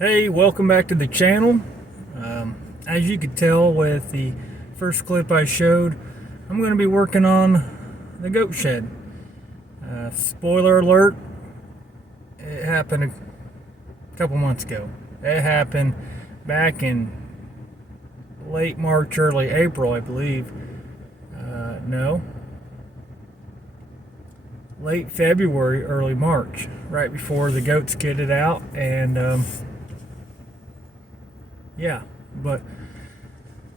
Hey, welcome back to the channel. As you could tell with the first clip I showed, I'm going to be working on the goat shed. Spoiler alert, it happened a couple months ago. It happened back in late March, early April, I believe. No, late February, early March, right before the goats kidded out, and yeah, but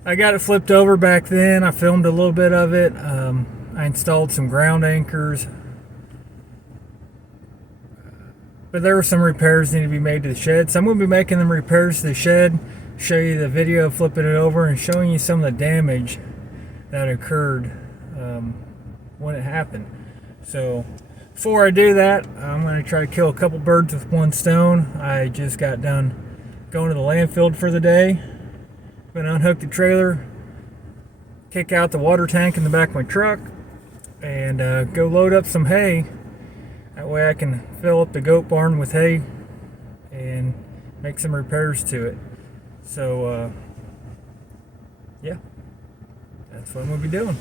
I got it flipped over back then. I filmed a little bit of it. I installed some ground anchors, but there were some repairs that need to be made to the shed, so I'm going to be making them repairs to the shed, show you the video of flipping it over, and showing you some of the damage that occurred when it happened. So before I do that, I'm going to try to kill a couple birds with one stone. I just got done going to the landfill for the day. I'm going to unhook the trailer, kick out the water tank in the back of my truck, and go load up some hay. That way I can fill up the goat barn with hay and make some repairs to it. So yeah, that's what I'm going to be doing.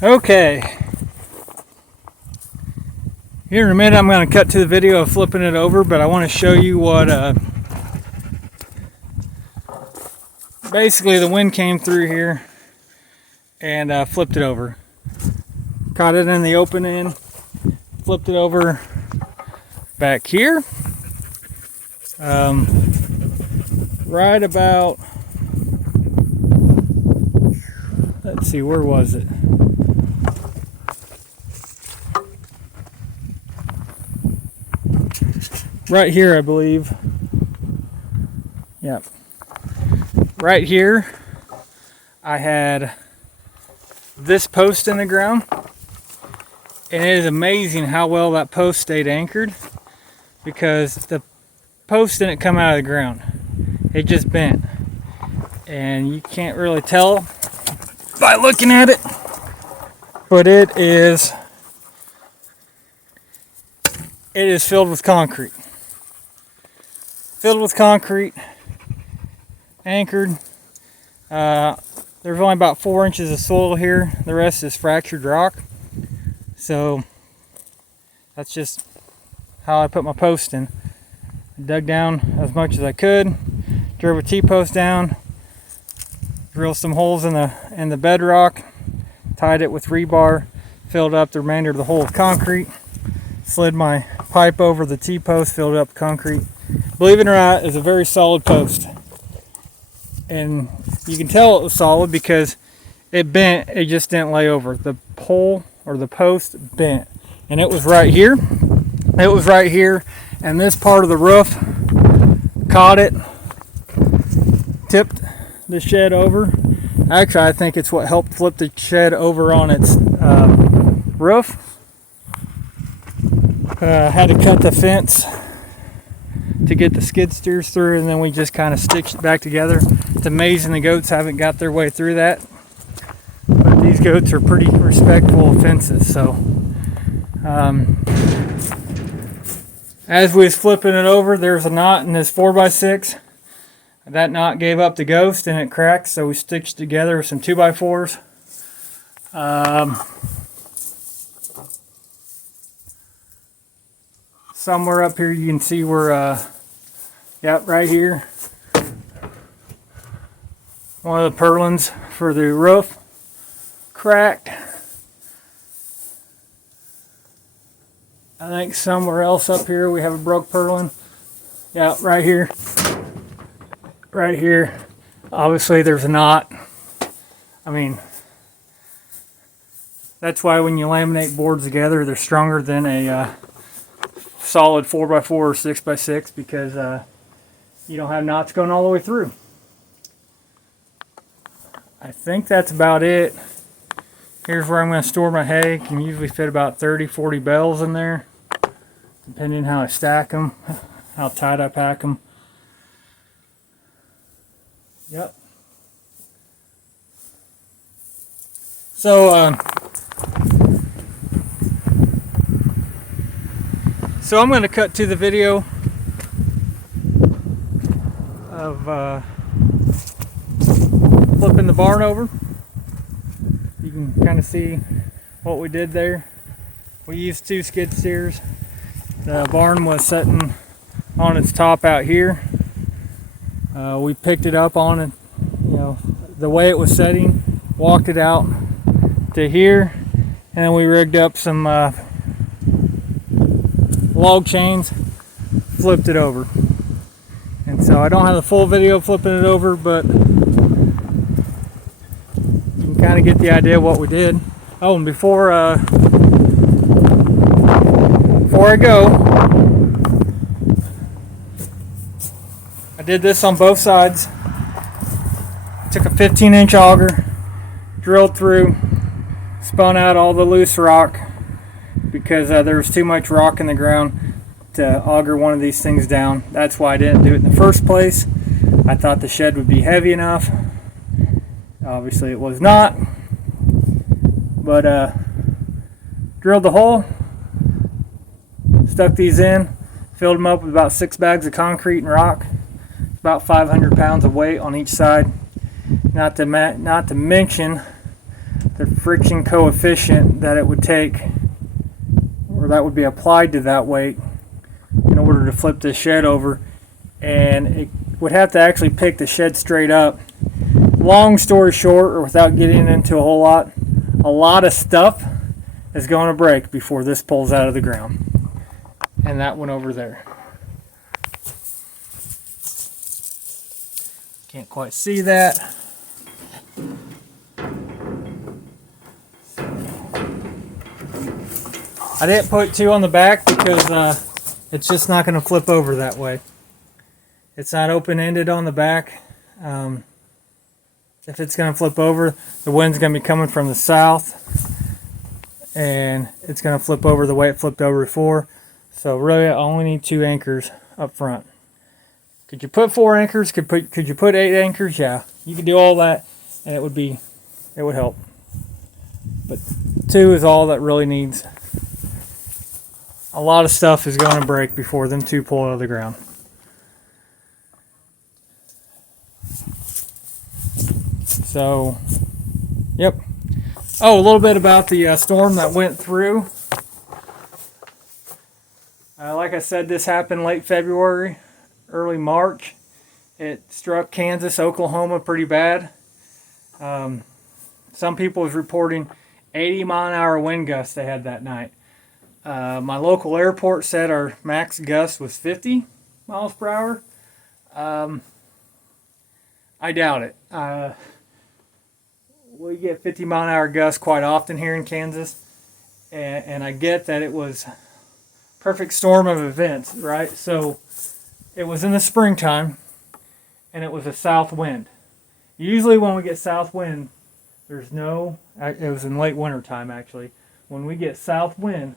Okay, here in a minute I'm going to cut to the video of flipping it over, but I want to show you what basically the wind came through here and flipped it over. Caught it in the open end, flipped it over back here, right about, let's see, where was it? right here, I believe. Yep. Right here, I had this post in the ground, and it is amazing how well that post stayed anchored, because the post didn't come out of the ground. It just bent, and you can't really tell by looking at it, but it is filled with concrete. Filled with concrete, anchored. There's only about 4 inches of soil here. The rest is fractured rock. So that's just how I put my post in. I dug down as much as I could, drove a T-post down, drilled some holes in the bedrock, tied it with rebar, filled up the remainder of the hole with concrete, slid my pipe over the T-post, filled it up with concrete. Believe it or not, it's a very solid post. And you can tell it was solid because it bent, it just didn't lay over. The pole or the post bent. And it was right here. It was right here. And this part of the roof caught it, tipped the shed over. Actually, I think it's what helped flip the shed over on its roof. Had to cut the fence to get the skid steers through, and then we just kind of stitched it back together. It's amazing the goats haven't got their way through that, but these goats are pretty respectful of fences. So as we was flipping it over, there's a knot in this 4x6. That knot gave up the ghost and it cracked, so we stitched together with some 2x4s. Somewhere up here you can see where, yep, right here, one of the purlins for the roof cracked. I think somewhere else up here we have a broke purlin. Yeah, right here. Right here. Obviously there's a knot. I mean, that's why when you laminate boards together, they're stronger than a solid 4x4 or 6x6, because you don't have knots going all the way through. I think that's about it. Here's where I'm going to store my hay. Can usually fit about 30-40 bales in there, depending on how I stack them, how tight I pack them. Yep. So I'm going to cut to the video of flipping the barn over. You can kind of see what we did there. We used 2 skid steers. The barn was sitting on its top out here. We picked it up on it, you know, the way it was setting, walked it out to here, and then we rigged up some log chains, flipped it over. And so I don't have the full video flipping it over, but you can kind of get the idea of what we did. Oh, and before I go, I did this on both sides. Took a 15-inch auger, drilled through, spun out all the loose rock, because there was too much rock in the ground to auger one of these things down. That's why I didn't do it in the first place. I thought the shed would be heavy enough. Obviously it was not. But drilled the hole, stuck these in, filled them up with about 6 bags of concrete and rock. About 500 pounds of weight on each side. Not to mention the friction coefficient that it would take, or that would be applied to that weight in order to flip this shed over. And it would have to actually pick the shed straight up. Long story short, or without getting into a lot of stuff is going to break before this pulls out of the ground. And that one over there. Can't quite see that. I didn't put 2 on the back because it's just not going to flip over that way. It's not open-ended on the back. If it's going to flip over, the wind's going to be coming from the south, and it's going to flip over the way it flipped over before. So really, I only need 2 anchors up front. Could you put 4 anchors? Could you put 8 anchors? Yeah, you could do all that, and it would help. But 2 is all that really needs. A lot of stuff is going to break before them 2 pull out of the ground. So, yep. Oh, a little bit about the storm that went through. Like I said, this happened late February, early March. It struck Kansas, Oklahoma pretty bad. Some people was reporting 80-mile-an-hour wind gusts they had that night. My local airport said our max gust was 50 miles per hour. I doubt it. We get 50-mile-an-hour gusts quite often here in Kansas, and I get that it was perfect storm of events, right? So it was in the springtime, and it was a south wind. Usually when we get south wind, it was in late winter time actually. When we get south wind,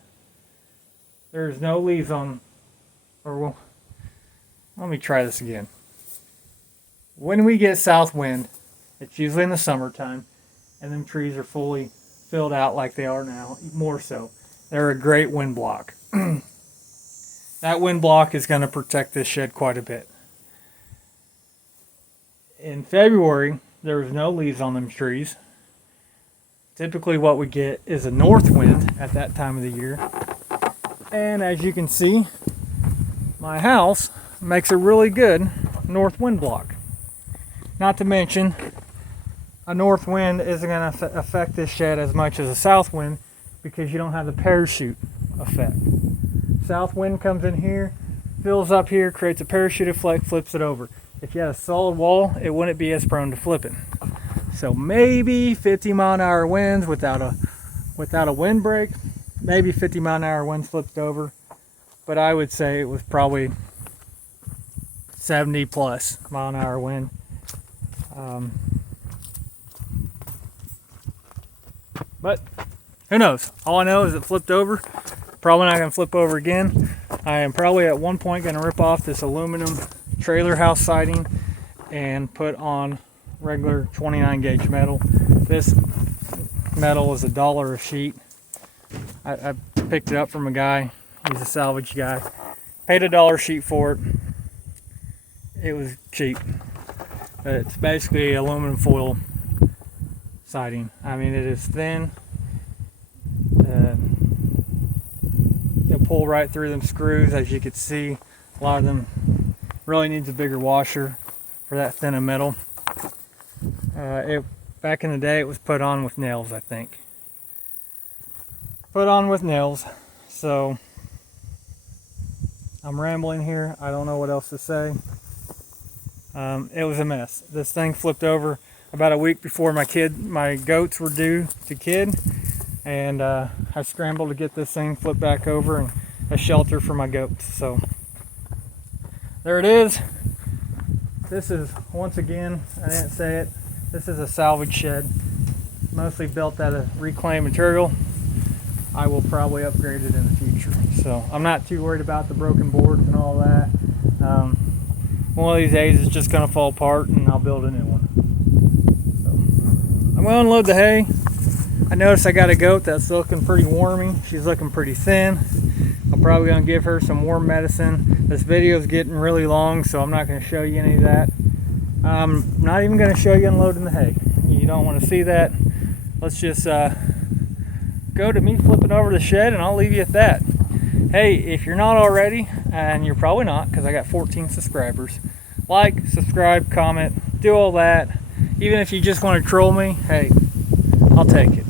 there's no leaves on, let me try this again. When we get south wind, it's usually in the summertime, and them trees are fully filled out like they are now, more so. They're a great wind block. That wind block is going to protect this shed quite a bit. In February, there was no leaves on them trees. Typically what we get is a north wind at that time of the year. And as you can see, my house makes a really good north wind block. Not to mention, a north wind isn't going to affect this shed as much as a south wind because you don't have the parachute effect. South wind comes in here, fills up here, creates a parachute effect, flips it over. If you had a solid wall, it wouldn't be as prone to flipping. So maybe 50-mile-an-hour winds without a wind break. Maybe 50-mile-an-hour winds flipped over. But I would say it was probably 70-plus mile-an-hour wind. But who knows? All I know is it flipped over. Probably not going to flip over again. I am probably at one point going to rip off this aluminum trailer house siding and put on regular 29 gauge metal. This metal is $1 a sheet. I picked it up from a guy. He's a salvage guy. Paid $1 a sheet for it. It was cheap. But it's basically aluminum foil siding. I mean, it is thin. It'll pull right through them screws, as you can see. A lot of them really needs a bigger washer for that thin of metal. Back in the day, it was put on with nails, I think. Put on with nails. So I'm rambling here. I don't know what else to say. It was a mess. This thing flipped over about a week before my goats were due to kid, and I scrambled to get this thing flipped back over and a shelter for my goats. So there it is. This is, once again, I didn't say it, this is a salvage shed, mostly built out of reclaimed material. I will probably upgrade it in the future, so I'm not too worried about the broken boards and all that. One of these days it's just going to fall apart and I'll build a new one. So, I'm going to unload the hay. I noticed I got a goat that's looking pretty warmy. She's looking pretty thin. I'm probably going to give her some warm medicine. This video is getting really long, so I'm not going to show you any of that. I'm not even going to show you unloading the hay. You don't want to see that. Let's just go to me flipping over the shed, and I'll leave you at that. Hey, if you're not already, and you're probably not because I got 14 subscribers, like, subscribe, comment, do all that. Even if you just want to troll me, hey, I'll take it.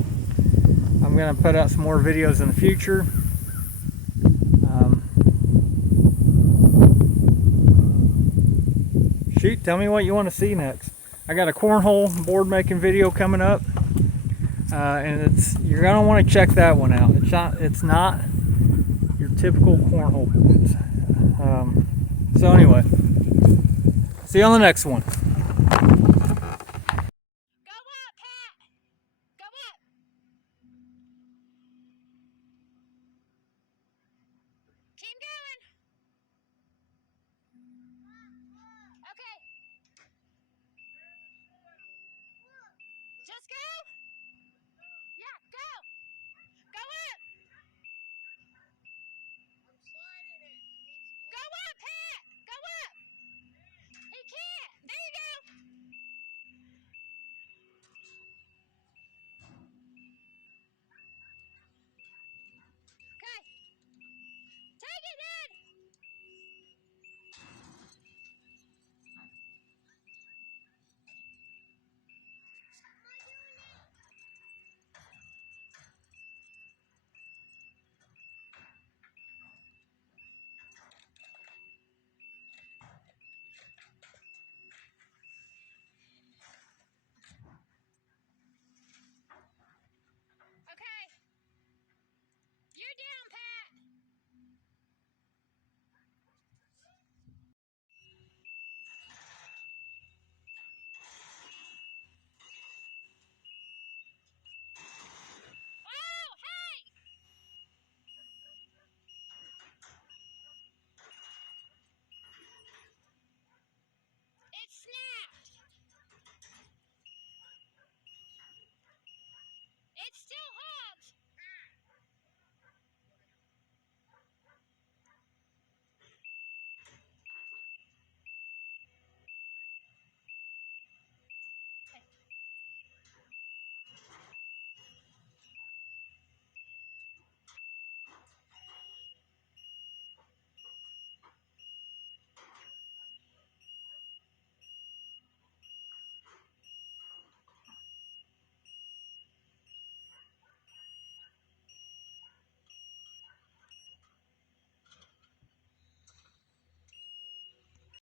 I'm going to put out some more videos in the future. Shoot, tell me what you want to see next. I got a cornhole board making video coming up, and you're going to want to check that one out. It's not your typical cornhole boards. So anyway, see you on the next one.